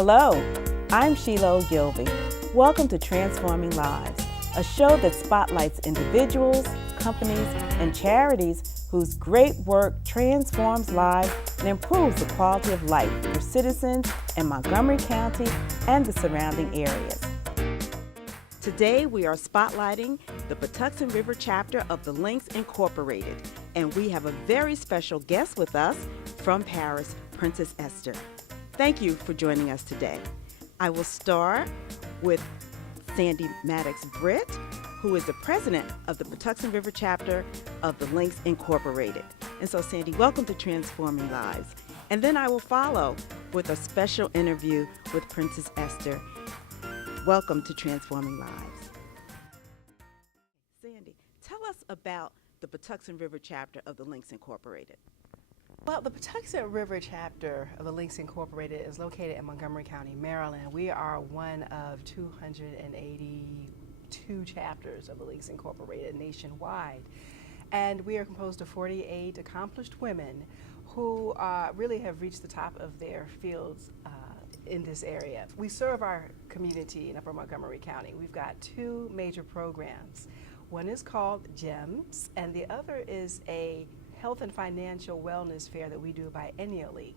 Hello, I'm Sheila Ogilvy. Welcome to Transforming Lives, a show that spotlights individuals, companies, and charities whose great work transforms lives and improves the quality of life for citizens in Montgomery County and the surrounding areas. Today, we are spotlighting the Patuxent River chapter of the Links Incorporated, and we have a very special guest with us from Paris, Princess Esther. Thank you for joining us today. I will start with Sandy Maddox-Britt, who is the president of the Patuxent River chapter of the Links Incorporated. And so, Sandy, welcome to Transforming Lives. And then I will follow with a special interview with Princess Esther. Welcome to Transforming Lives. Sandy, tell us about the Patuxent River chapter of the Links Incorporated. Well, the Patuxent River chapter of the Links Incorporated is located in Montgomery County, Maryland. We are one of 282 chapters of the Links Incorporated nationwide. And we are composed of 48 accomplished women who really have reached the top of their fields in this area. We serve our community in Upper Montgomery County. We've got two major programs. One is called GEMS, and the other is a health and financial wellness fair that we do biennially.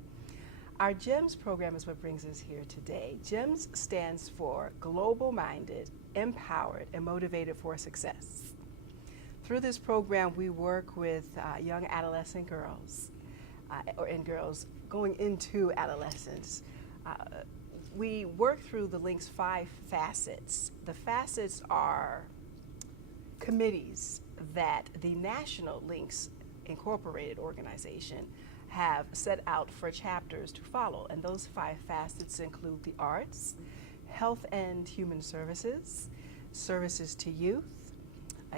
Our GEMS program is what brings us here today. GEMS stands for Global Minded, Empowered, and Motivated for Success. Through this program, we work with young adolescent girls and girls going into adolescence. We work through the Link's 5 facets. The facets are committees that the National Links Incorporated organization have set out for chapters to follow, and those 5 facets include the arts, health and human services, services to youth,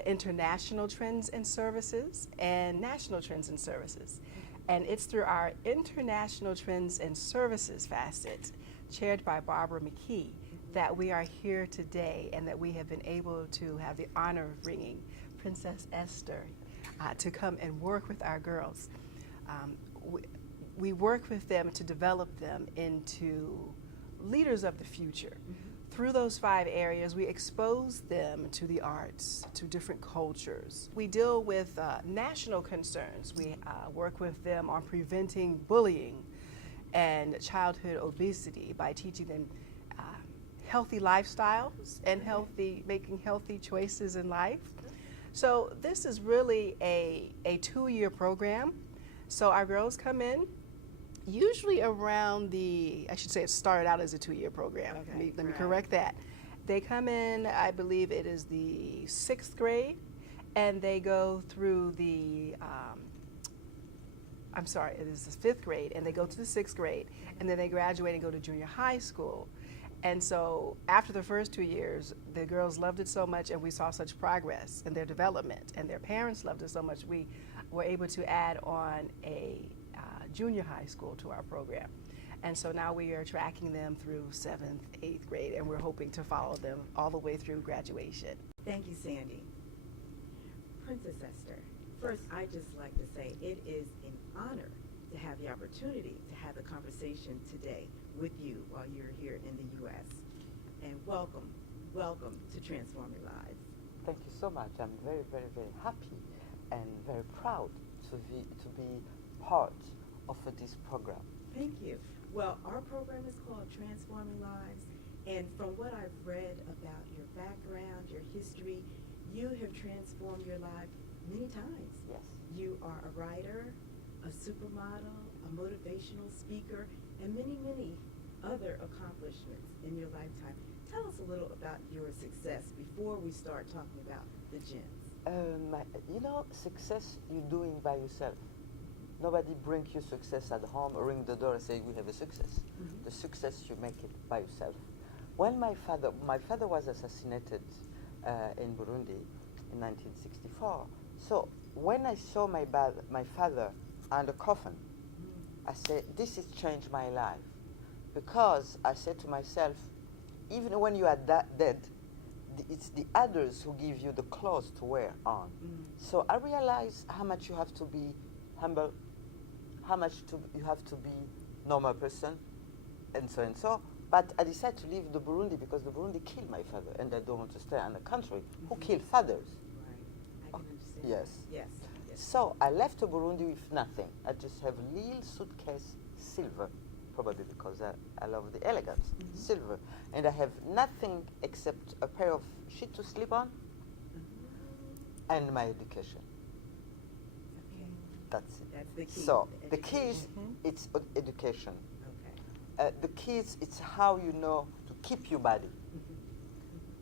international trends and services, and national trends and services. And it's through our international trends and services facet, chaired by Barbara McKee, that we are here today and that we have been able to have the honor of bringing Princess Esther to come and work with our girls. We work with them to develop them into leaders of the future. Through those 5 areas, we expose them to the arts, to different cultures. We deal with national concerns. We work with them on preventing bullying and childhood obesity by teaching them healthy lifestyles and making healthy choices in life. So this is really a 2-year program. So our girls come in usually around I should say it started out as a 2-year program. Okay, Let me correct that. They come in, I believe it is the 6th grade, and they go through it is the 5th grade, and they go to the 6th grade, and then they graduate and go to junior high school. And so after the first 2 years, the girls loved it so much, and we saw such progress in their development, and their parents loved it so much, we were able to add on a junior high school to our program. And so now we are tracking them through 7th, 8th grade, and we're hoping to follow them all the way through graduation. Thank you, Sandy. Princess Esther, first, I'd just like to say it is an honor to have the opportunity to have a conversation today with you while you're here in the U.S. And welcome to Transforming Lives. Thank you so much. I'm very, very, very happy and very proud to be part of this program. Thank you. Well, our program is called Transforming Lives, and from what I've read about your background, your history, you have transformed your life many times. Yes. You are a writer, a supermodel, a motivational speaker, and many, many other accomplishments in your lifetime. Tell us a little about your success before we start talking about the gems. Success you're doing by yourself. Nobody brings you success at home or ring the door and say we have a success. The success you make it by yourself. When my father was assassinated in Burundi in 1964. So when I saw my father on the coffin, I said, this has changed my life. Because I said to myself, even when you are dead, it's the others who give you the clothes to wear on. So I realized how much you have to be humble, how much you have to be normal person, and so But I decided to leave the Burundi because the Burundi killed my father, and I don't want to stay in a country who kill fathers. Right. I can understand. Yes. Yes. Yes. So I left the Burundi with nothing. I just have a little suitcase, silver, probably because I love the elegance, silver. And I have nothing except a pair of sheets to sleep on and my education. Okay. That's it. That's the key. So the key education. is it's education. Okay. The key is it's how you know to keep your body.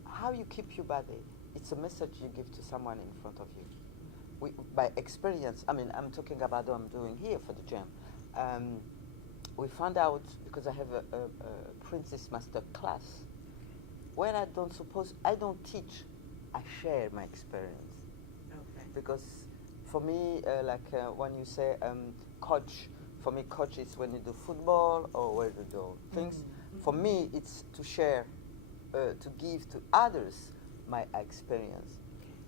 How you keep your body, it's a message you give to someone in front of you. By experience, I mean, I'm talking about what I'm doing here for the gym. We found out, because I have a princess master class, where I don't teach, I share my experience. Okay. Because for me, when you say coach, for me coach is when you do football or when you do things. For me, it's to share, to give to others my experience.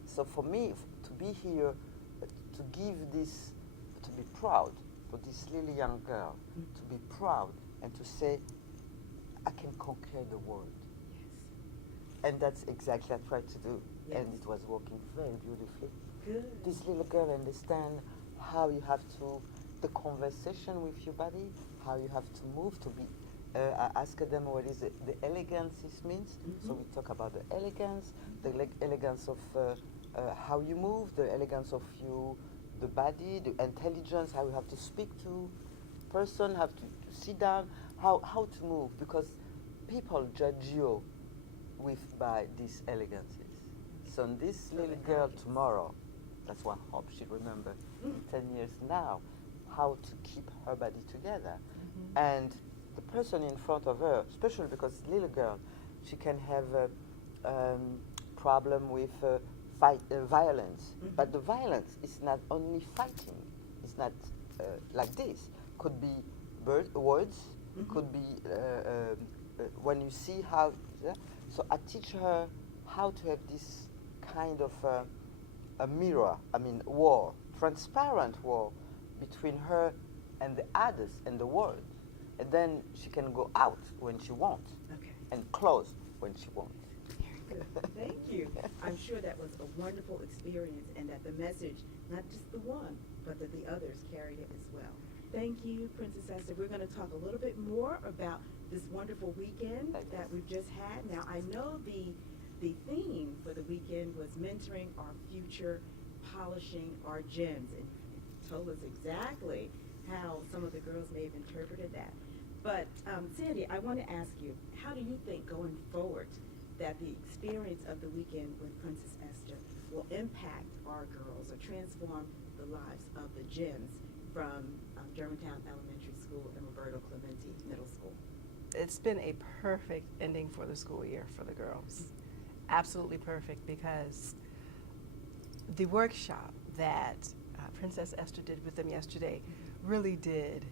So for me, to be here, to give this, to be proud for this little young girl, to be proud and to say, I can conquer the world. Yes. And that's exactly what I tried to do. Yes. And it was working very beautifully. Good. This little girl understand how you have to, the conversation with your body, how you have to move to be, I asked them what is the elegance it means. So we talk about the elegance, elegance of how you move, the elegance of you, the body, the intelligence, how you have to speak to person, have to sit down, how to move, because people judge you by these elegances. So this little girl tomorrow, that's what I hope she remember 10 years now, how to keep her body together. And the person in front of her, especially because little girl, she can have a problem with violence. But the violence is not only fighting. It's not like this. Could be words. Could be when you see how. So I teach her how to have this kind of a mirror. I mean, war, transparent war between her and the others and the world. And then she can go out when she wants and close when she wants. Very good. Thank you. I'm sure that was a wonderful experience and that the message, not just the one, but that the others carried it as well. Thank you, Princess Esther. We're going to talk a little bit more about this wonderful weekend that we've just had. Now, I know the theme for the weekend was mentoring our future, polishing our gems, and you told us exactly how some of the girls may have interpreted that. But Sandy, I want to ask you, how do you think going forward that the experience of the weekend with Princess Esther will impact our girls or transform the lives of the gems from Germantown Elementary School and Roberto Clemente Middle School? It's been a perfect ending for the school year for the girls. Absolutely perfect, because the workshop that Princess Esther did with them yesterday really did,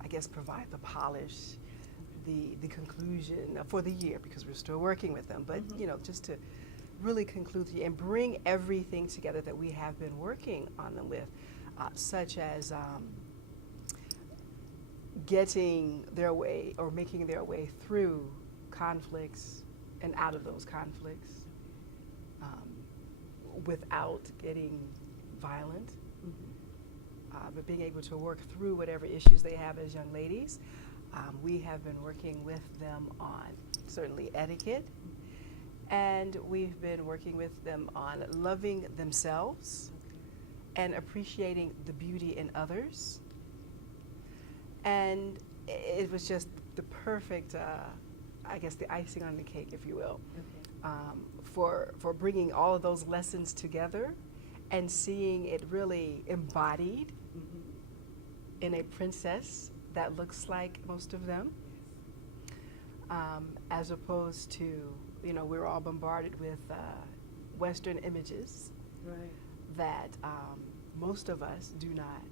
I guess, provide the polish, the conclusion for the year, because we're still working with them, but you know, just to really conclude the year and bring everything together that we have been working on them with, such as getting their way or making their way through conflicts and out of those conflicts without getting violent, but being able to work through whatever issues they have as young ladies. We have been working with them on certainly etiquette, and we've been working with them on loving themselves and appreciating the beauty in others. And it was just the perfect, I guess, the icing on the cake, if you will, for bringing all of those lessons together and seeing it really embodied in a princess that looks like most of them, as opposed to, you know, we're all bombarded with Western images that most of us do not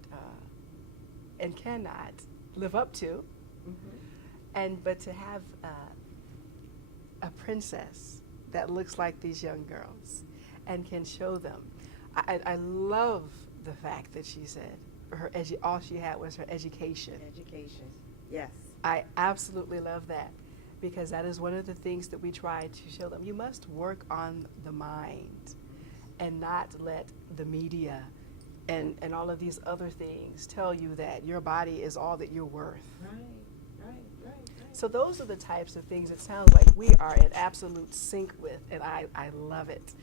and cannot live up to. But to have a princess that looks like these young girls and can show them. I love the fact that she said all she had was her education. Education, yes. I absolutely love that, because that is one of the things that we try to show them. You must work on the mind and not let the media and all of these other things tell you that your body is all that you're worth. Right. So those are the types of things it sounds like we are in absolute sync with, and I love it.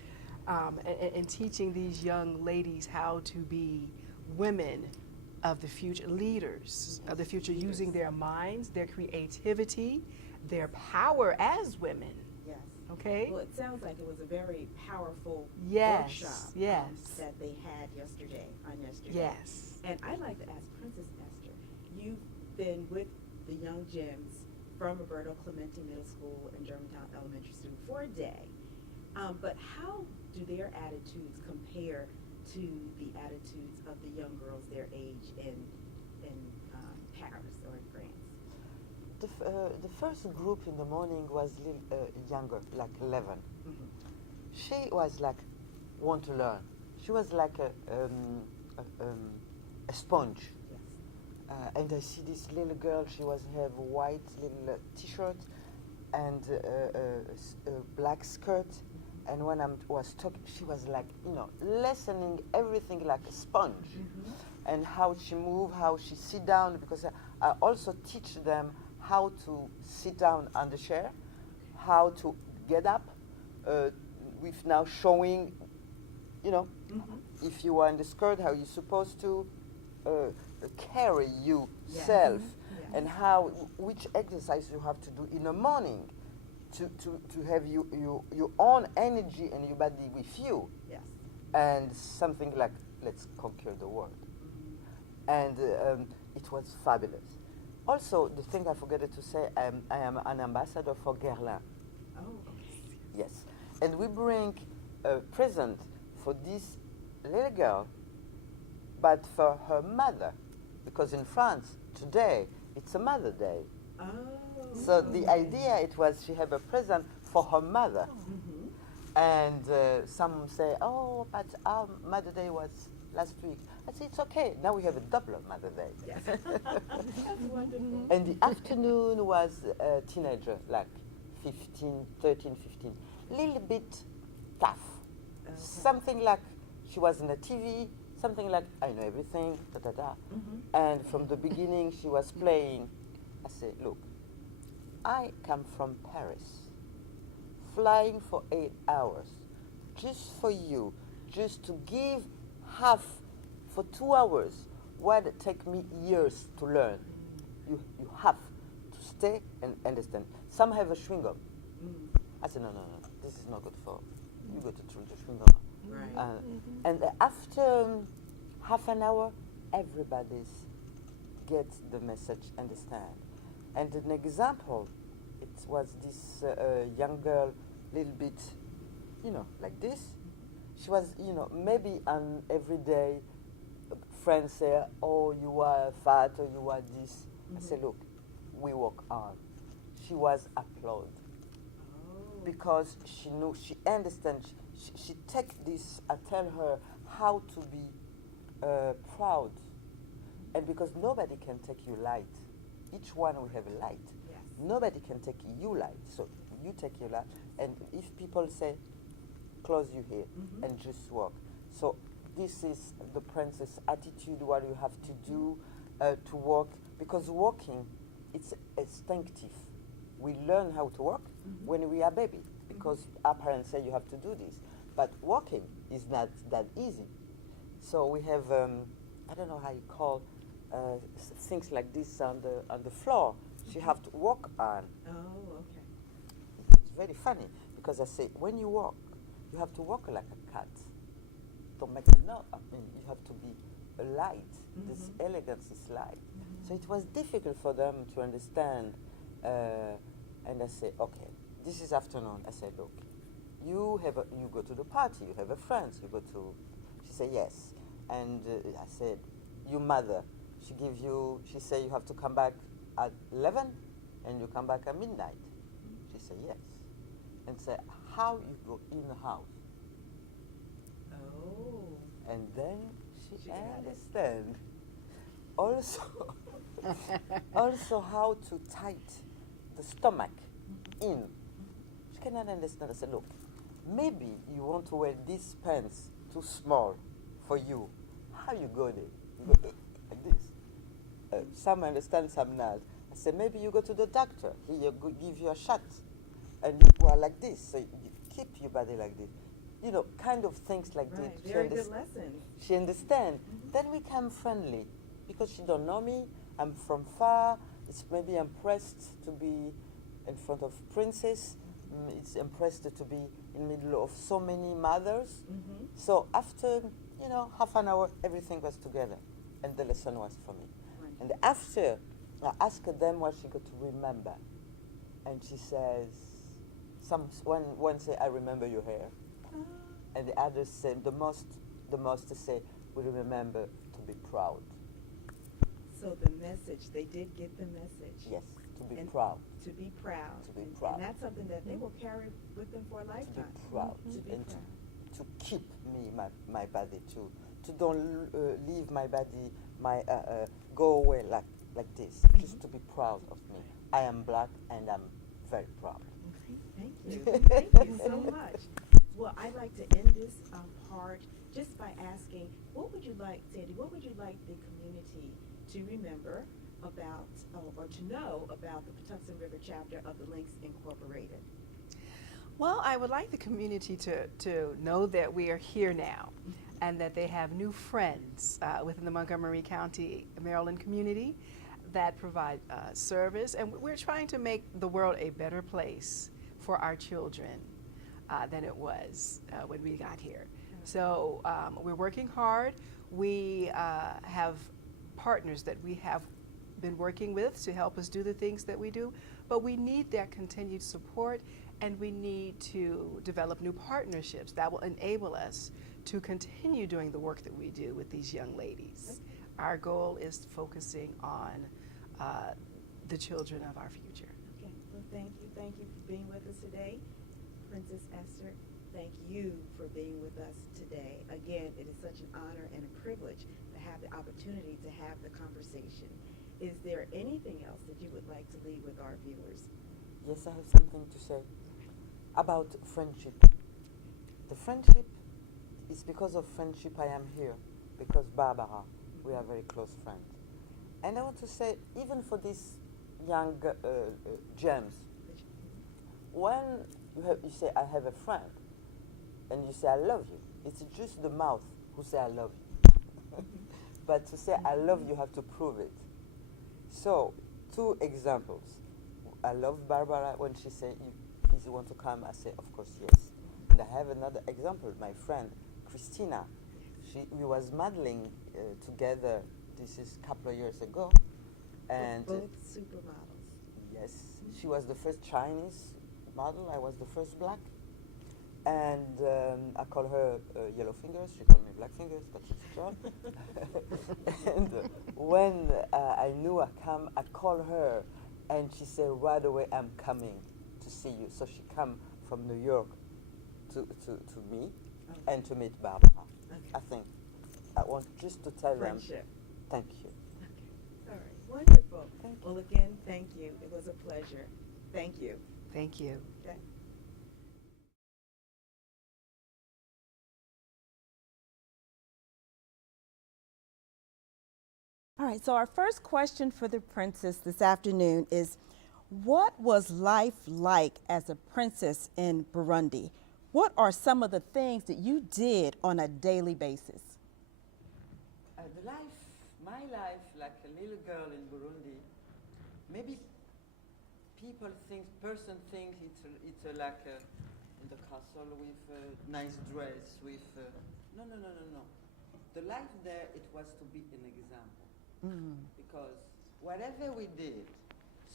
And teaching these young ladies how to be women of the future, leaders of the future, using their minds, their creativity, their power as women. Yes. Okay? Well, it sounds like it was a very powerful Yes, workshop yes. That they had yesterday. Yes. And I'd like to ask Princess Esther, you've been with the young gems from Roberto Clemente Middle School and Germantown Elementary School for a day. But how do their attitudes compare to the attitudes of the young girls their age in Paris or in France? The first group in the morning was younger, like 11. Mm-hmm. She was like, want to learn. She was like a sponge. Yes. And I see this little girl, she was have a white little t-shirt and a black skirt. And when I was talking, she was like, listening everything like a sponge. Mm-hmm. And how she move, how she sit down, because I also teach them how to sit down on the chair, how to get up, with now showing, Mm-hmm. if you are in the skirt, how you're supposed to carry yourself, Yes. and which exercise you have to do in the morning to have your own energy and your body with you. Yes. And something like, let's conquer the world. And it was fabulous. Also, the thing I forgot to say, I am an ambassador for Guerlain. Oh, okay. Yes. And we bring a present for this little girl, but for her mother. Because in France, today, it's a Mother Day. Oh. So the idea, it was she have a present for her mother. Mm-hmm. And some say, oh, but our Mother Day was last week. I say, it's okay. Now we have a double Mother Day. Yes. That's wonderful. And the afternoon was a teenager, like 13, 15. Little bit tough. Okay. Something like she was in the TV, something like, I know everything, Mm-hmm. And from the beginning, she was playing. I said, look, I come from Paris, flying for 8 hours, just for you, just to give half for 2 hours, what it take me years to learn. You have to stay and understand. Some have a chewing gum. Mm. I said, no, this is not good for you. Go to the chewing gum. Right. And after half an hour, everybody's gets the message, understand. And an example, it was this young girl, little bit, like this. She was, maybe an everyday friend say, oh, you are fat or you are this. I say, look, we work hard. She was applauded Oh. because she knew, she understands. She take this, I tell her how to be proud. And because nobody can take you light. Each one will have a light. Yes. Nobody can take you light. So you take your light. And if people say, close your head and just walk. So this is the princess attitude, what you have to do to walk. Because walking, it's instinctive. We learn how to walk when we are baby. Because our parents say you have to do this. But walking is not that easy. So we have, I don't know how you call things like this on the floor. She have to walk on. Oh, okay. It's very funny because I say when you walk, you have to walk like a cat. Don't make it no. I mean, you have to be light. This elegance is light. So it was difficult for them to understand. And I say, okay, this is afternoon. I said, look, you go to the party. You have a friend. You go to. She said yes. And I said, your mother. She said you have to come back at 11 and you come back at midnight. She said yes. And said, how you go in the house? Oh. And then she She got it. understand. Also, Also, how to tight the stomach in. She cannot understand. I said, look, maybe you want to wear these pants too small for you. How you go there? You go like this. Some understand, some not. I said, maybe you go to the doctor. He give you a shot. And you are like this. So you keep your body like this. You know, kind of things like Right, this. very good lesson. She understand. Then we become friendly because she don't know me. I'm from far. It's maybe impressed to be in front of princess. It's impressed to be in the middle of so many mothers. So after, you know, half an hour, everything was together. And the lesson was for me. Right. And after, I asked them what she got to remember. And she says, one say, I remember your hair. And the others say, the most to say, we remember to be proud. So the message, they did get the message. Yes, to be And proud. To be proud. To be And- proud. And that's something that they will carry with them for a To lifetime. be proud. To be And proud. to keep me, my body too. To don't leave my body, go away like this. Just to be proud of me. I am black and I'm very proud. Thank you. Thank you so much. Well, I'd like to end this part just by asking, what would you like, Sandy, what would you like the community to remember about, or to know about the Patuxent River chapter of the Links Incorporated? Well, I would like the community to know that we are here now and that they have new friends within the Montgomery County, Maryland community that provide service. And we're trying to make the world a better place for our children than it was when we got here. So we're working hard. We have partners that we have been working with to help us do the things that we do, but we need their continued support, and we need to develop new partnerships that will enable us to continue doing the work that we do with these young ladies. Our goal is focusing on the children of our future. Okay, well, thank you for being with us today. Princess Esther, thank you for being with us today. Again, it is such an honor and a privilege to have the opportunity to have the conversation. Is there anything else that you would like to leave with our viewers? Yes, I have something to say about friendship. The friendship is because of friendship I am here, because Barbara, we are very close friends. And I want to say, even for these young gems, when you say, I have a friend, and you say, I love you, it's just the mouth who say, I love you. But to say, I love you, you have to prove it. So, 2 examples. I love Barbara when she said, please, you want to come? I say, of course, yes. And I have another example, my friend, Christina. We was modeling together, this is a couple of years ago. And Both supermodels. yes, she was the first Chinese model, I was the first black. And I call her Yellow Fingers, she called me Black Fingers, but it's John. And when I knew I called her, and she said, right away, I'm coming to see you. So she come from New York to me and to meet Barbara. Okay. I think I want just to tell them, Friendship. thank you. Okay. All right. Wonderful. Thank you. Well, again, thank you. It was a pleasure. Thank you. Thank you. Okay. All right, so our first question for the princess this afternoon is, what was life like as a princess in Burundi? What are some of the things that you did on a daily basis? My life, like a little girl in Burundi, maybe person thinks it's like in the castle with a nice dress, with, no. The life there, it was to be an example. Because whatever we did,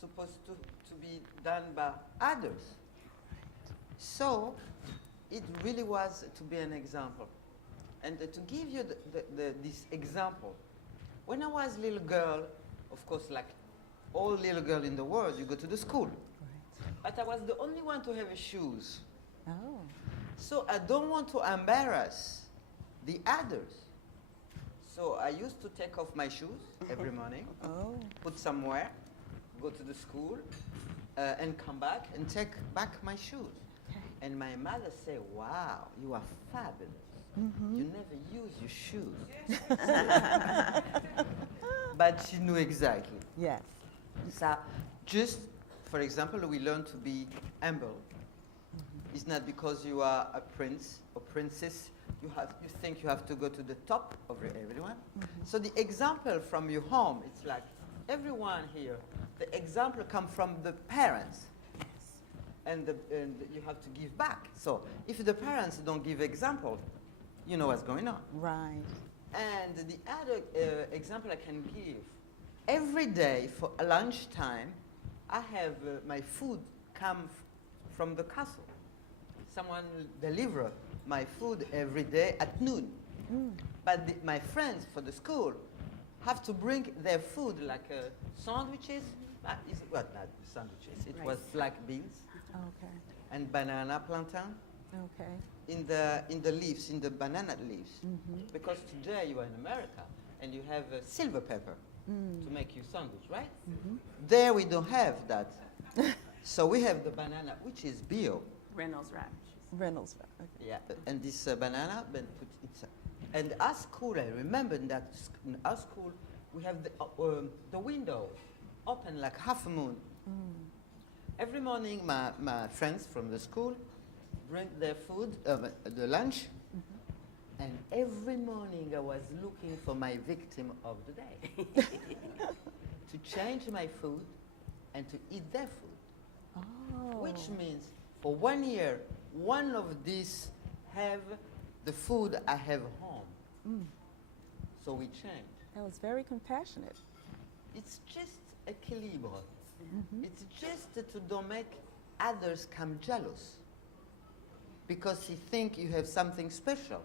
supposed to be done by others. So it really was to be an example. And to give you this example, when I was a little girl, of course, like all little girls in the world, you go to the school. Right. But I was the only one to have shoes. Oh. So I don't want to embarrass the others. So I used to take off my shoes every morning, put somewhere, go to the school, and come back and take back my shoes. Okay. And my mother said, wow, you are fabulous. You never use your shoes. But she knew exactly. Yes. So just, for example, we learn to be humble. It's not because you are a prince or princess, you think you have to go to the top of everyone. So the example from your home, it's like everyone here, the example comes from the parents. And you have to give back. So if the parents don't give example, you know what's going on. Right. And the other example I can give, every day for lunchtime, I have my food come from the castle. Someone will deliver my food every day at noon. But my friends for the school have to bring their food like sandwiches. Well, not sandwiches. It was black beans Okay. and banana plantain Okay. in the leaves, in the banana leaves. Because today you are in America and you have silver pepper to make your sandwich, right? There we don't have that. So we have the banana, which is bio. Reynolds wrap. Reynolds. Okay. Yeah, and this banana been put inside. And at school, I remember that in our school, we have the window open like half a moon. Every morning, my friends from the school bring their food, the lunch, and every morning I was looking for my victim of the day to change my food and to eat their food. Oh. Which means for 1 year, one of these have the food I have home. So we change. That was very compassionate. It's just equilibre. It's just to don't make others come jealous. Because he think you have something special.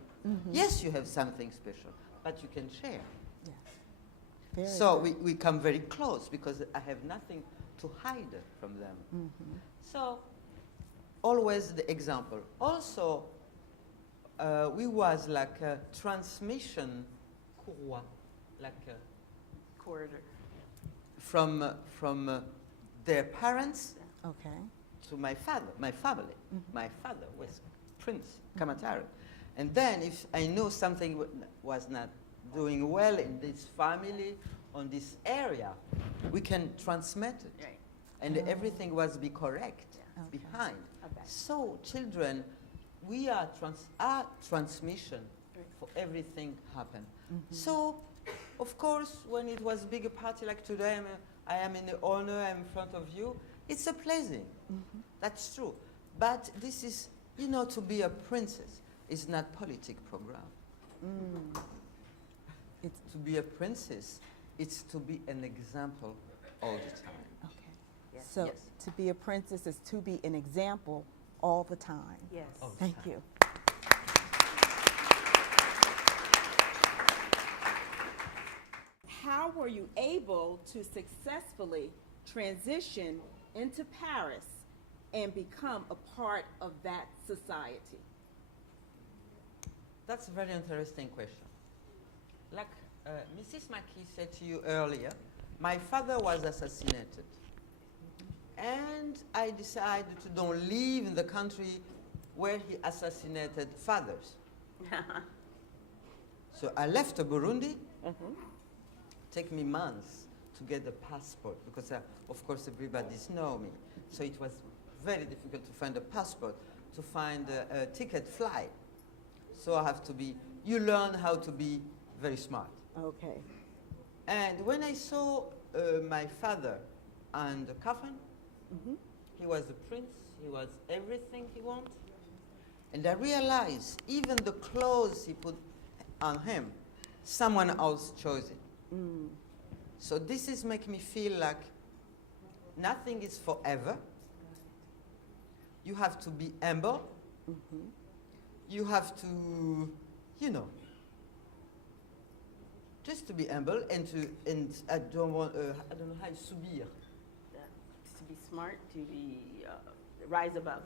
Yes, you have something special, but you can share. Yes. Very So good. we come very close because I have nothing to hide from them. So always the example. Also, we was like a transmission courroie, like Corridor. from their parents Okay. to my father, my family. My father was Prince Kamatari. And then if I know something was not doing well in this family, on this area, we can transmit it. Right. And everything was be correct Okay. behind. Okay. So children, we are our transmission Right. for everything happen. So, of course, when it was bigger party like today, I am in the honor, I'm in front of you, it's a pleasing. That's true. But this is, to be a princess is not politic program. It's To be a princess, it's to be an example all the time. okay. Yes. So Yes. to be a princess is to be an example all the time. Yes. Oh. Thank you. How were you able to successfully transition into Paris and become a part of that society? That's a very interesting question. Like Mrs. Mackey said to you earlier, my father was assassinated. And I decided to don't live in the country where he assassinated fathers. So I left Burundi. Take me months to get a passport because, of course, everybody know me. So it was very difficult to find a passport, to find a ticket flight. So I have to you learn how to be very smart. Okay. And when I saw my father and the coffin, he was a prince, he was everything he wanted. And I realized even the clothes he put on him, someone else chose it. So this is making me feel like nothing is forever. You have to be humble. You have to, just to be humble and I don't know how to subir. To be smart, to be rise above.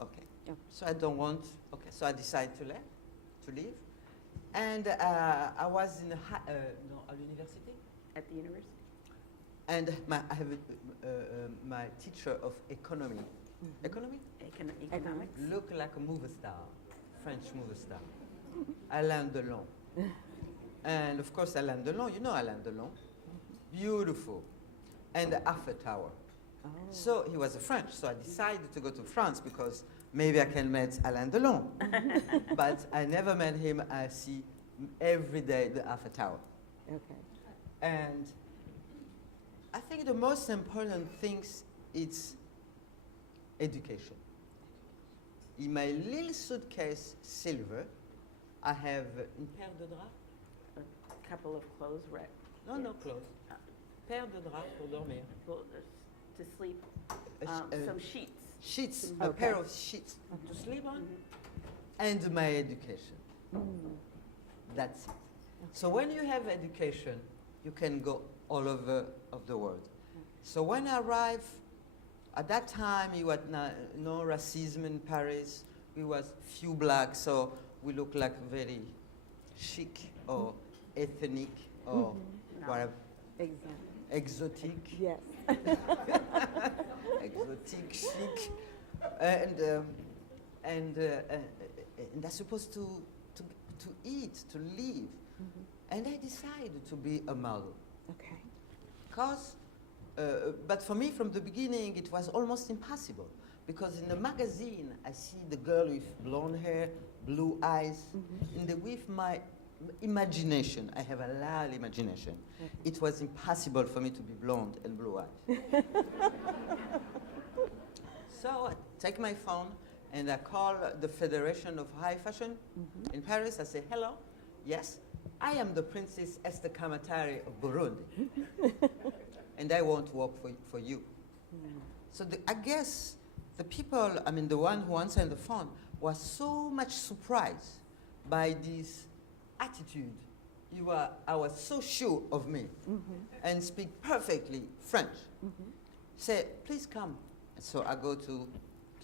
Okay. So I don't want. Okay. So I decided to leave, And I was in no, à l'université. At the university? And I have my teacher of economy. Economy? Economics? Look like a movie star, French movie star. Alain Delon. And of course, Alain Delon, you know Alain Delon. Beautiful. And the Eiffel Tower. Oh. So he was a French, so I decided to go to France because maybe I can meet Alain Delon. But I never met him. I see every day the Eiffel Tower. Okay. And I think the most important things is education. In my little suitcase, silver, I have une paire de draps. A couple of clothes, right? No, no clothes. Paire de draps pour dormir. To sleep, some sheets. Sheets, Okay. a pair of sheets to sleep on, and my education. That's it. So when you have education, you can go all over of the world. So when I arrived, at that time, you had no racism in Paris. We was few blacks, so we look like very chic or ethnic or whatever. Exactly. Exotic. Yes. Exotic, chic, and they're supposed to eat, to live. And I decided to be a model. Okay. But for me, from the beginning, it was almost impossible. Because in the magazine, I see the girl with blonde hair, blue eyes, and with my imagination, I have a lot of imagination. It was impossible for me to be blonde and blue eyes. So I take my phone and I call the Federation of High Fashion in Paris. I say, hello, yes, I am the Princess Esther Kamatari of Burundi. And I want to work for you. So I guess the people, I mean, the one who answered the phone was so much surprised by this attitude. I was so sure of me and speak perfectly French. Say, please come. So I go to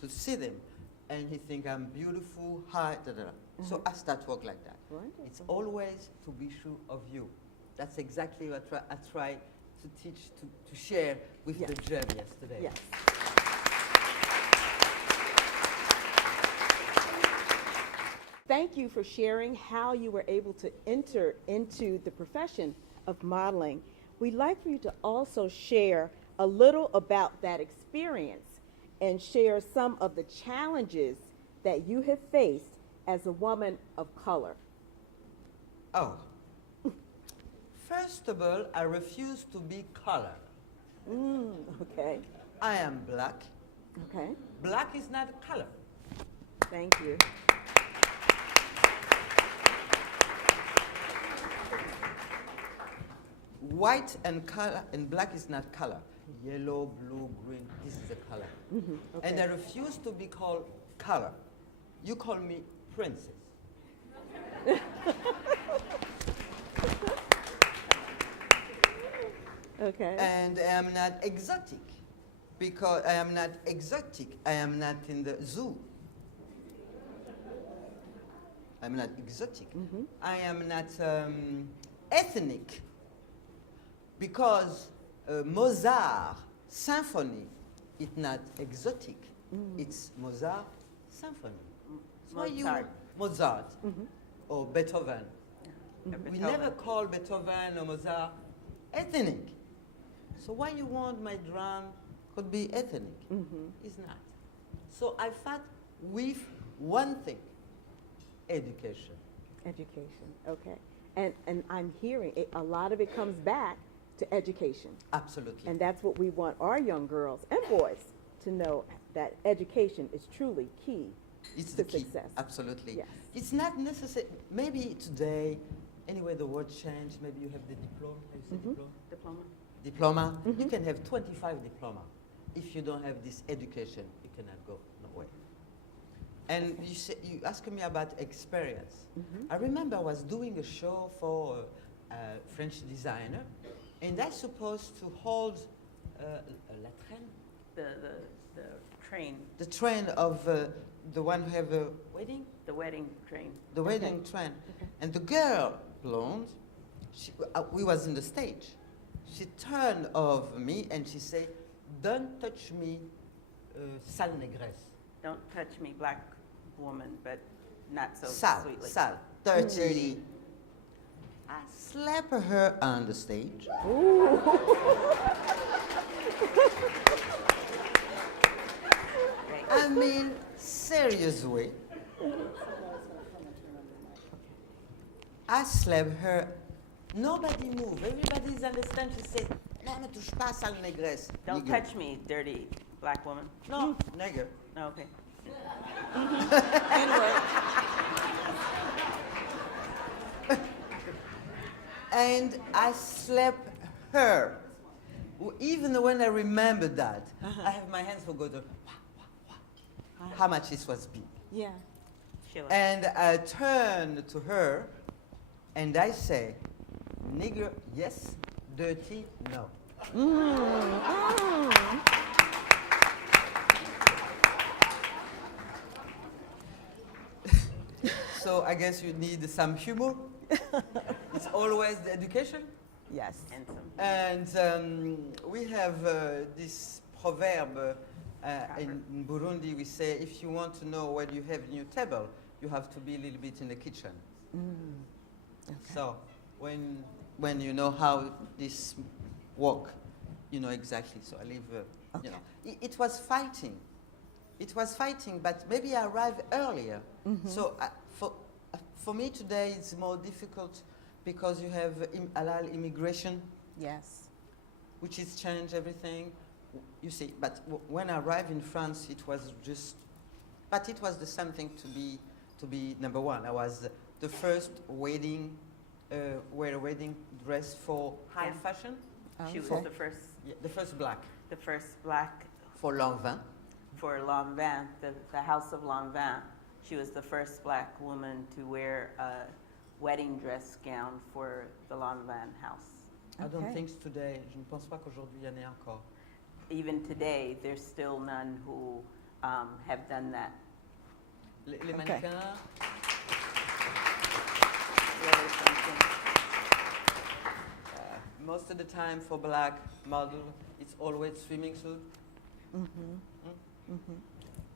see them, and he think I'm beautiful, high, da, da, da. So I start work like that. Wonderful. It's always to be sure of you. That's exactly what I try to teach, to share with the Germans today. Yes. Thank you for sharing how you were able to enter into the profession of modeling. We'd like for you to also share a little about that experience and share some of the challenges that you have faced as a woman of color. Oh. First of all, I refuse to be colored. Okay. I am black. Okay. Black is not a color. Thank you. White and color and black is not color. Yellow, blue, green, this is the color. Okay. And I refuse to be called color. You call me princess. Okay. And I am not exotic. Because I am not exotic. I am not in the zoo. I'm not exotic. I am not ethnic. Because Mozart symphony is not exotic. It's Mozart symphony. So Mozart or Beethoven. We never call Beethoven or Mozart ethnic. So why you want my drum could be ethnic? It's not. So I fought with one thing, education. Education. Okay. And I'm hearing a lot of it comes back to education. Absolutely. And that's what we want our young girls and boys to know, that education is truly key It's to the key. success. Absolutely. Yes. It's not necessary. Maybe today, anyway, the world changed. Maybe you have the diploma. You say diploma? Diploma. Diploma. You can have 25 diploma. If you don't have this education, you cannot go nowhere. And you asked me about experience. I remember I was doing a show for a French designer, and I supposed to hold la traîne, The train, the train of the one who have a wedding. The wedding train. the wedding train. And the girl, blonde, we was in the stage. She turned over me and she said, "Don't touch me, sale négresse." Don't touch me, black woman, but not so Sale, sweetly. sale, dirty. I slapped her on the stage. I mean, serious way. I slapped her. Nobody moved. Everybody's understand. She said, "Ne me touche pas, sale négresse." Don't Nigger. touch me, dirty black woman. No, nigger. Oh, okay. Anyway, And I slapped her. Even when I remember that, I have my hands for go to, wah, wah, wah. How much this was big. yeah. Sheila. And I turned to her and I say, "Nigger, yes. Dirty, no." So I guess you need some humor. It's always the education. Yes. Handsome. And we have this proverb in Burundi. We say, if you want to know what you have in your table, you have to be a little bit in the kitchen. So when you know how this work, you know exactly. So I live, you know, it was fighting. It was fighting, but maybe I arrived earlier. So for me today, it's more difficult because you have halal immigration, Yes. which has changed everything. You see, but when I arrived in France, it was just, but it was the same thing to be number one. I was the first wedding, wear a wedding dress for high Yeah. fashion. She was Okay. the first The first black for Lanvin, for the House of Lanvin. She was the first black woman to wear a wedding dress gown for the Lanvin house. I don't Okay. think today, je ne pense pas qu'aujourd'hui il y en ait encore. Even today, there's still none who have done that. Les Okay. mannequins, Yeah, there's something. most of the time for black model, it's always swimming suit.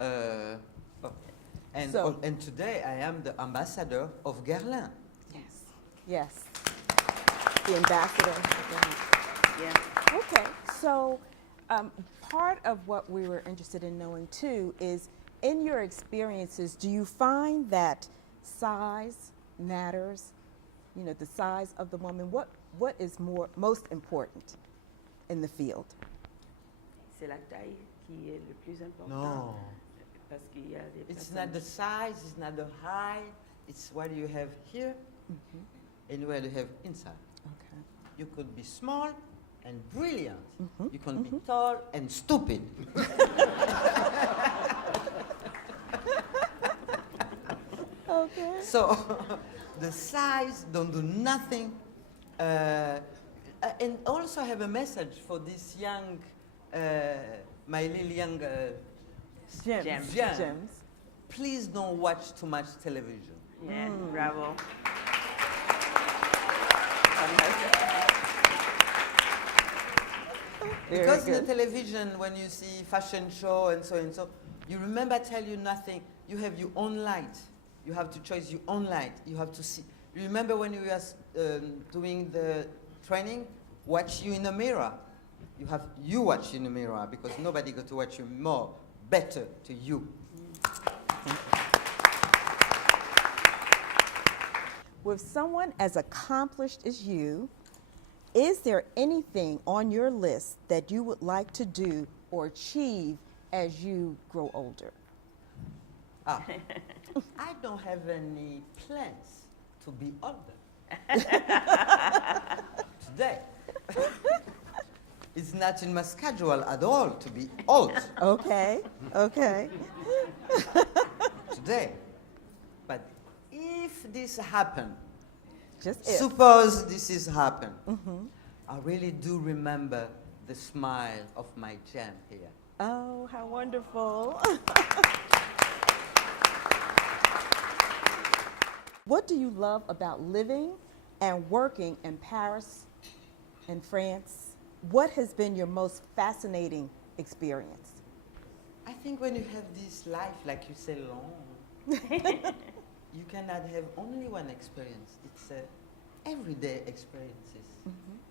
Oh. And, So- and today I am the ambassador of Guerlain. Yes. Yes. The ambassador. Yeah. Okay, so part of what we were interested in knowing too is, in your experiences, do you find that size matters? You know, the size of the woman. What is most important in the field? C'est la taille qui est le plus important. No, Parce qu'il y a des it's personnes- not the size, it's not the height, it's what you have here and what you have inside. Okay. You could be small and brilliant. You can be tall and stupid. Okay. So the size don't do nothing. And also have a message for this young, my little young Gems. Gems. Gems. please don't watch too much television. Yeah, bravo. Very Because in good. the television, when you see fashion show and so, you remember tell you nothing. You have your own light. You have to choose your own light. You have to see. Remember when you were doing the training, watch you in the mirror. You watch in the mirror because nobody got to watch you more, better to you. With someone as accomplished as you, is there anything on your list that you would like to do or achieve as you grow older? I don't have any plans to be older. Today. It's not in my schedule at all to be old Okay, okay. today. But if this happen, Just if. suppose this is happen, I really do remember the smile of my gem here. Oh, how wonderful. What do you love about living and working in Paris and France? What has been your most fascinating experience? I think when you have this life, like you say, long, you cannot have only one experience. It's everyday experiences.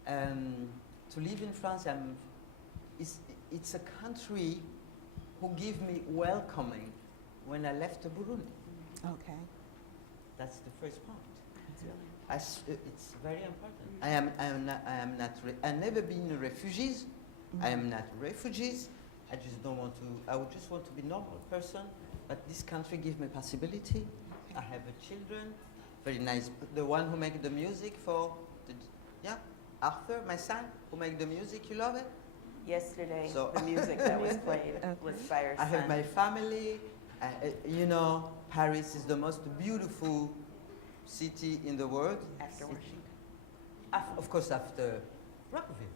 To live in France, it's a country who give me welcoming when I left Burundi. Okay. That's the first part. That's really It's very important. I am not. I've never been a refugee. I am not refugees. I just don't want to. I would just want to be a normal person. But this country gives me possibility. I have children, very nice. The one who make the music for, Arthur, my son, who make the music. You love it. Yesterday, So- the music that was played was Fire I have Sun. my family. You know, Paris is the most beautiful city in the world. After Washington. Of course, after Rockville.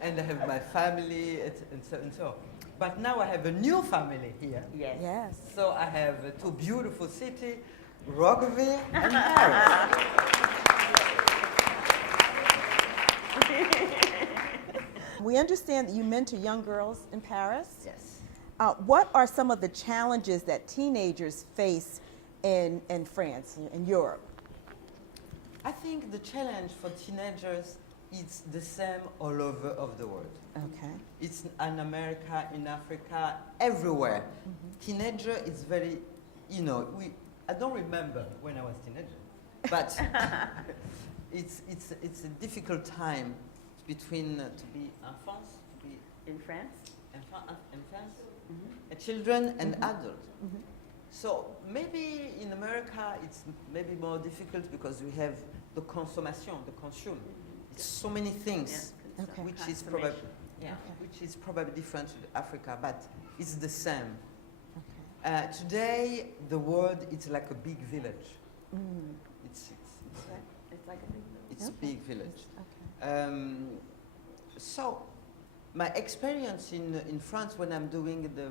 And I have my family, and so. But now I have a new family here. Yes. Yes. So I have two beautiful cities, Rockville and Paris. We understand that you mentor young girls in Paris. Yes. What are some of the challenges that teenagers face in France, in Europe? I think the challenge for teenagers is the same all over of the world. Okay. It's in America, in Africa, everywhere. Teenager is very, I don't remember when I was teenager, but it's a difficult time between to be enfants, to be In France? infants, children and adults. So maybe in America it's maybe more difficult because we have the consommation, the consume. It's so many things, Okay. which is probably which is probably different to Africa, but it's the same. Okay. Today the world is like a big village. It's It's like a big a big village. Okay. So my experience in France when I'm doing the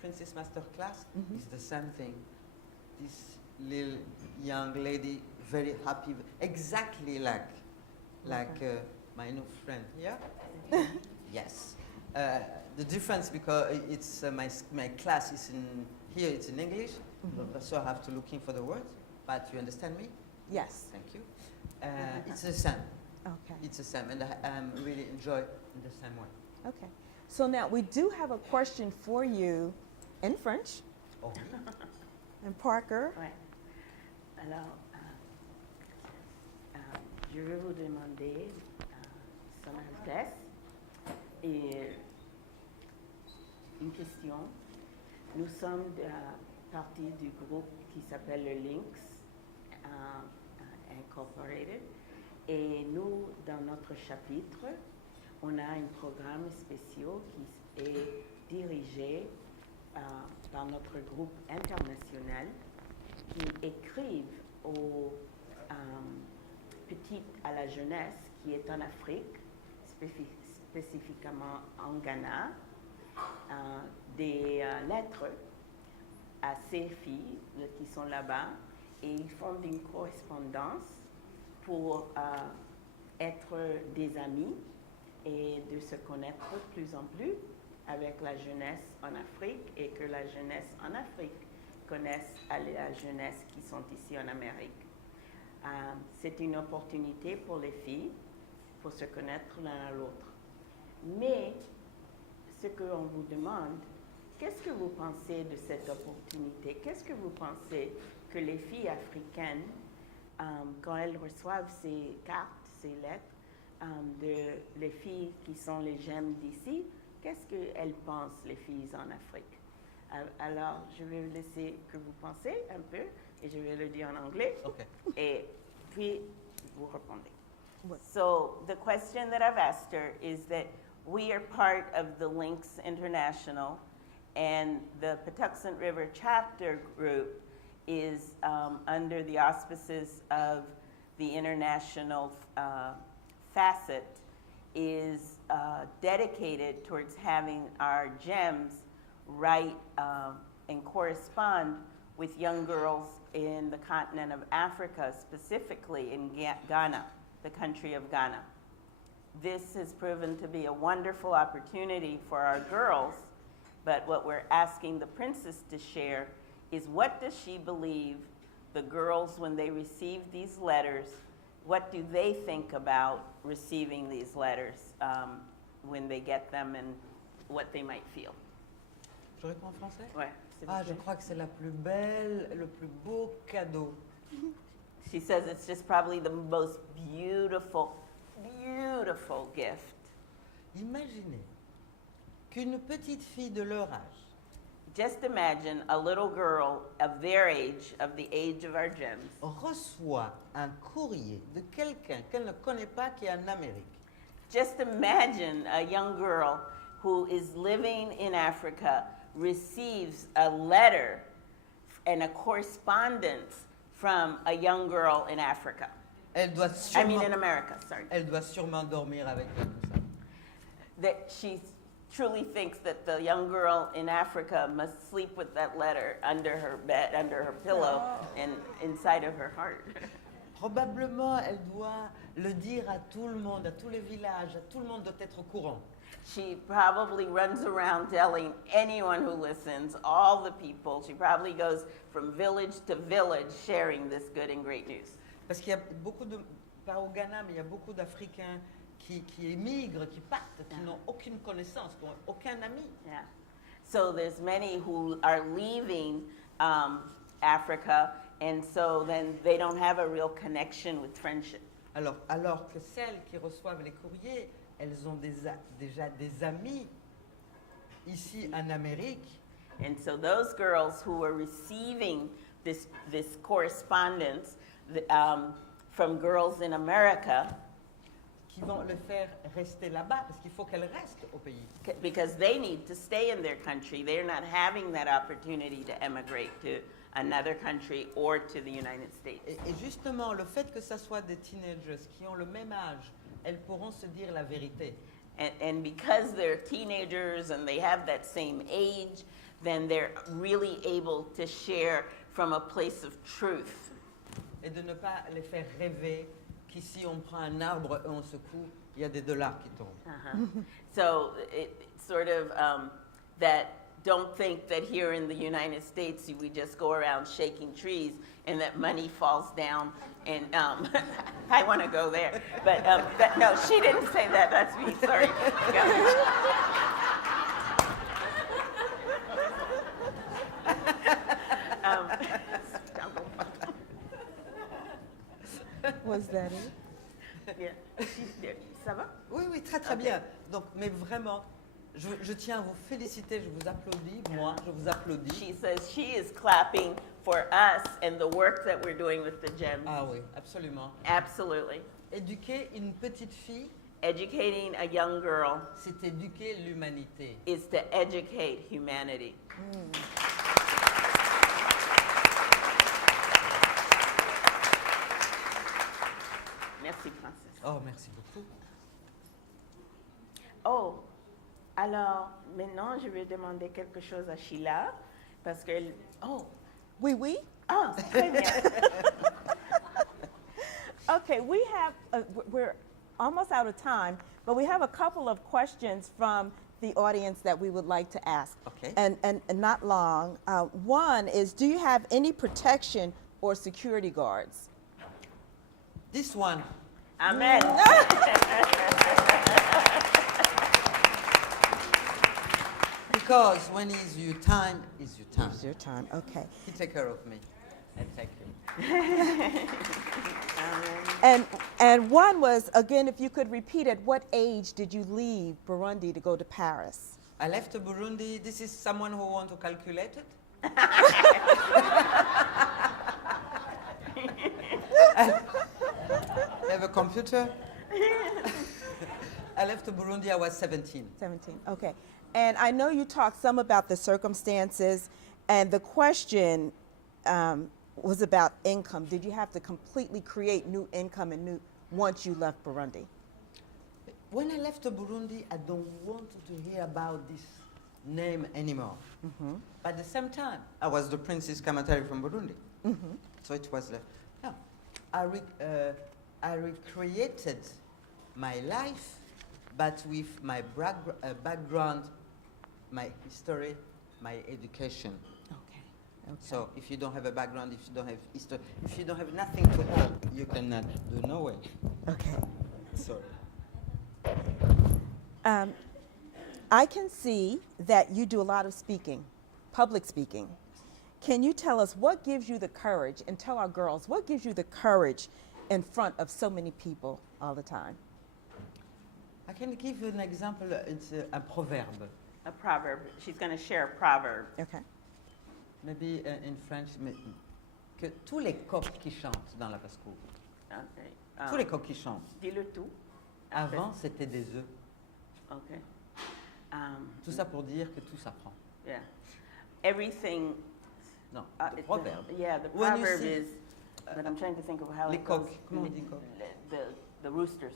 Princess Master class is the same thing. This little young lady, very happy, exactly like my new friend. Yeah. Yes. The difference because it's my class is in here. It's in English, so I have to looking for the words. But you understand me? Yes. Thank you. It's the same. Okay. It's the same, and I really enjoy in the same way. Okay. So now we do have a question for you in French. Oh, And Parker. Ouais. Alors, je vais vous demander, Son Altesse, une question. Nous sommes de partie du groupe qui s'appelle le Lynx Incorporated. Et nous, dans notre chapitre, on a un programme spécial qui est dirigé par notre groupe international qui écrivent aux petites à la jeunesse qui est en Afrique, spécifiquement en Ghana, des lettres à ces filles qui sont là-bas et ils font une correspondance pour être des amis et de se connaître de plus en plus avec la jeunesse en Afrique et que la jeunesse en Afrique connaisse la jeunesse qui sont ici en Amérique. C'est une opportunité pour les filles pour se connaître l'un à l'autre. Mais ce qu'on vous demande, qu'est-ce que vous pensez de cette opportunité? Qu'est-ce que vous pensez que les filles africaines, quand elles reçoivent ces cartes, ces lettres, de les filles qui sont les jeunes d'ici, qu'est-ce qu'elles pensent, les filles en Afrique? Alors, je vais vous laisser que vous pensez un peu, et je vais le dire en anglais, okay. et puis vous répondez. So the question that I've asked her is that we are part of the Lynx International, and the Patuxent River chapter group is under the auspices of the international facet is dedicated towards having our gems write and correspond with young girls in the continent of Africa, specifically in Ghana, the country of Ghana. This has proven to be a wonderful opportunity for our girls, but what we're asking the princess to share is, what does she believe the girls, when they receive these letters, what do they think about receiving these letters when they get them, and what they might feel? Je réponds en français? Ouais, s'il vous Ah, je plaît. crois que c'est la plus belle, le plus beau cadeau. She says it's just probably the most beautiful, beautiful gift. Imaginez qu'une petite fille de leur âge Just imagine a little girl of their age, of the age of our gems, reçoit un courrier de quelqu'un qu'elle ne connaît pas qui est en Amérique. just imagine a young girl who is living in Africa receives a letter and a correspondence from a young girl in Africa. Elle doit I mean, sûrement, in America, sorry. elle doit sûrement dormir avec elle tout ça. That she truly thinks that the young girl in Africa must sleep with that letter under her bed, under her pillow, and inside of her heart. Probablement, elle doit le dire à tout le monde, à tous les villages, tout le monde doit être au courant. She probably runs around telling anyone who listens, all the people. She probably goes from village to village sharing this good and great news. Parce qu'il y a beaucoup de, pas au Ghana, mais il y a beaucoup d'Africains qui émigrent, qui partent, qui n'ont aucune connaissance, qui n'ont aucun ami. Yeah. So there's many who are leaving Africa, and so then they don't have a real connection with friendship. Alors que celles qui reçoivent les courriers, elles ont déjà des amis ici en Amérique. And so those girls who are receiving this correspondence from girls in America, Qui vont le faire rester là-bas, parce qu'il faut qu'elles restent au pays. because they need to stay in their country, they're not having that opportunity to emigrate to another country or to the United States. Et justement, le fait que ce soit des teenagers qui ont le même âge, elles pourront se dire la vérité. And because they're teenagers and they have that same age, then they're really able to share from a place of truth. Et de ne pas les faire rêver qu'ici on prend un arbre et on secoue, il y a des dollars qui tombent. Uh-huh. So it's sort of that don't think that here in the United States we just go around shaking trees and that money falls down. And I want to go there, but no, she didn't say that. That's me. Sorry. Was that it? Yeah. Ça va? Oui, oui, très très bien. Donc, mais vraiment, je tiens à vous féliciter, je vous applaudis, moi, je vous applaudis. She says she is clapping for us and the work that we're doing with the gems. Ah oui, absolument. Absolutely. Éduquer une petite fille, Educating a young girl c'est éduquer l'humanité. is to educate humanity. Merci, Francis. Oh, merci beaucoup. Oh, alors maintenant je vais demander quelque chose à Sheila parce qu'elle. Oh, Oui, oui. ah, très bien. Okay, we have, we're almost out of time, but we have a couple of questions from the audience that we would like to ask. Okay. And not long. One is, do you have any protection or security guards? This one. Amen. Because when it's your time, it's your time. It's your time, okay. He take care of me. And thank you. And one was, again, if you could repeat, at what age did you leave Burundi to go to Paris? I left Burundi. This is someone who want to calculate it. I have a computer. I left Burundi, I was 17. 17, okay. And I know you talked some about the circumstances, and the question was about income. Did you have to completely create new income and once you left Burundi? when I left Burundi, I don't want to hear about this name anymore. But at the same time, I was the Princess Kamatari from Burundi. So it was, yeah. I recreated my life, but with my background, my history, my education. Okay. So if you don't have a background, if you don't have history, if you don't have nothing to add, you cannot do no way. Okay. Sorry. I can see that you do a lot of speaking, public speaking. Can you tell us what gives you the courage, and tell our girls, what gives you the courage in front of so many people all the time? I can give you an example. It's a proverb. A proverb. She's going to share a proverb. Okay. Maybe in French, mais que tous les coqs qui chantent dans la basse-cour, Okay. tous les coqs qui chantent, Dis-le tout. avant c'était des œufs. Okay. Tout ça pour dire que tout s'apprend. Yeah. Everything. Non, le It's proverbe. Yeah, the When you proverb see- is. But I'm trying to think of how Les it goes. coqs. Comment on dit coq? The roosters.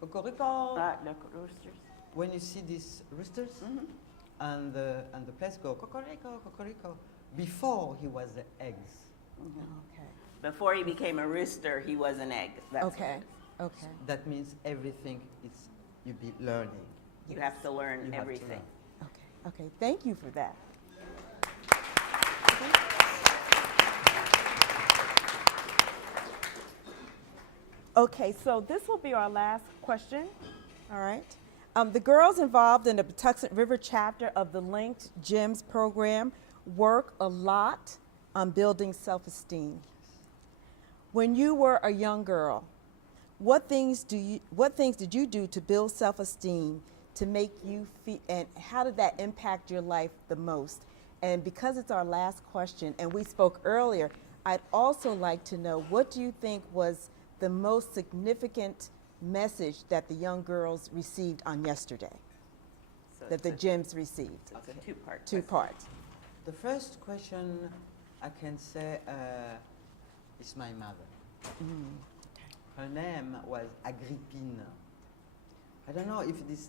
Cocorico. The roosters. When you see these roosters, and the place go cocorico, cocorico, before he was the eggs. Okay. Before he became a rooster, he was an egg. That's what Okay. it is. Okay. That means everything is you be learning. You have to learn You have to everything. learn. Okay. Okay. Thank you for that. Okay, so this will be our last question. All right. The girls involved in the Patuxent River chapter of the Linked Gems program work a lot on building self-esteem. When you were a young girl, what things did you do to build self-esteem to make you feel, and how did that impact your life the most? And because it's our last question, and we spoke earlier, I'd also like to know, what do you think was the most significant message that the young girls received on yesterday, So that the gems received? it's a two-part. Two question. parts. The first question I can say is my mother. Her name was Agrippine. I don't know if this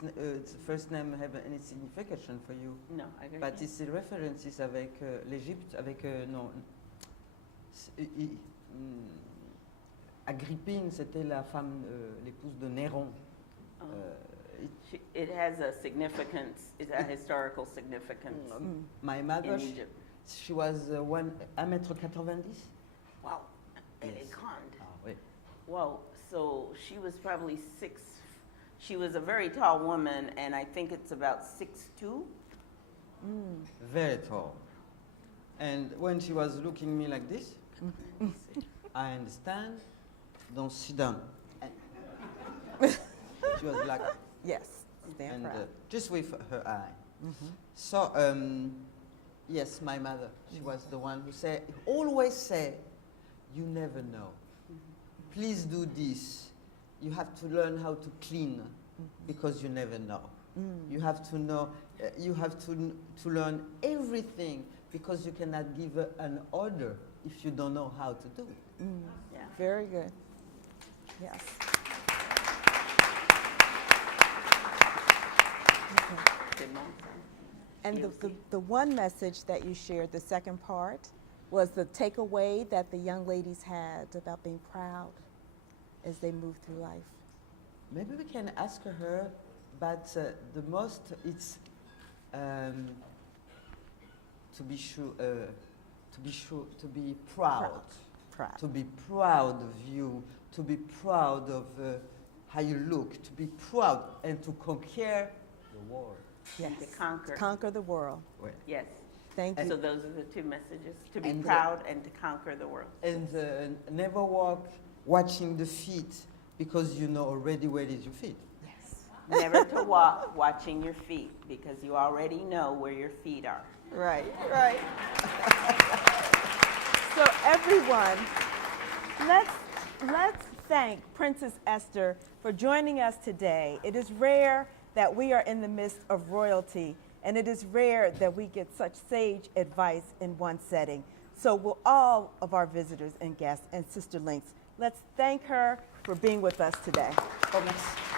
first name have any signification for you, No, I agree. but it's references avec l'Égypte, avec non. Agrippine, c'était la femme, l'épouse de Néron. It has a significance, it's a historical significance My mother, in Egypt. she was 1m90. Wow, Yes. elegant. Ah, oui. Wow, so she was probably she was a very tall woman, and I think it's about 6'2". Very tall. And when she was looking me like this, I understand, don't sit down. And she was like, Yes, stand and proud. just with her eye. So, yes, my mother, she was the one who always say, you never know. Please do this. You have to learn how to clean because you never know. You have to know, you have to learn everything because you cannot give an order if you don't know how to do it. Yeah. Very good. Yes. Good morning. And the one message that you shared, the second part, was the takeaway that the young ladies had about being proud as they move through life. Maybe we can ask her, but the most it's to be proud, Proud. to be proud of you, to be proud of how you look, to be proud and to conquer the world. Yes. To conquer. Conquer the world. Well, Yes. Thank you. So those are the two messages, to be And, proud and to conquer the world. and never walk watching the feet because you know already where is your feet. Yes. Never to walk watching your feet, because you already know where your feet are. Right, right. So everyone, let's thank Princess Esther for joining us today. It is rare that we are in the midst of royalty, and it is rare that we get such sage advice in one setting. So will all of our visitors and guests and Sister Links, let's thank her for being with us today. Oh, merci.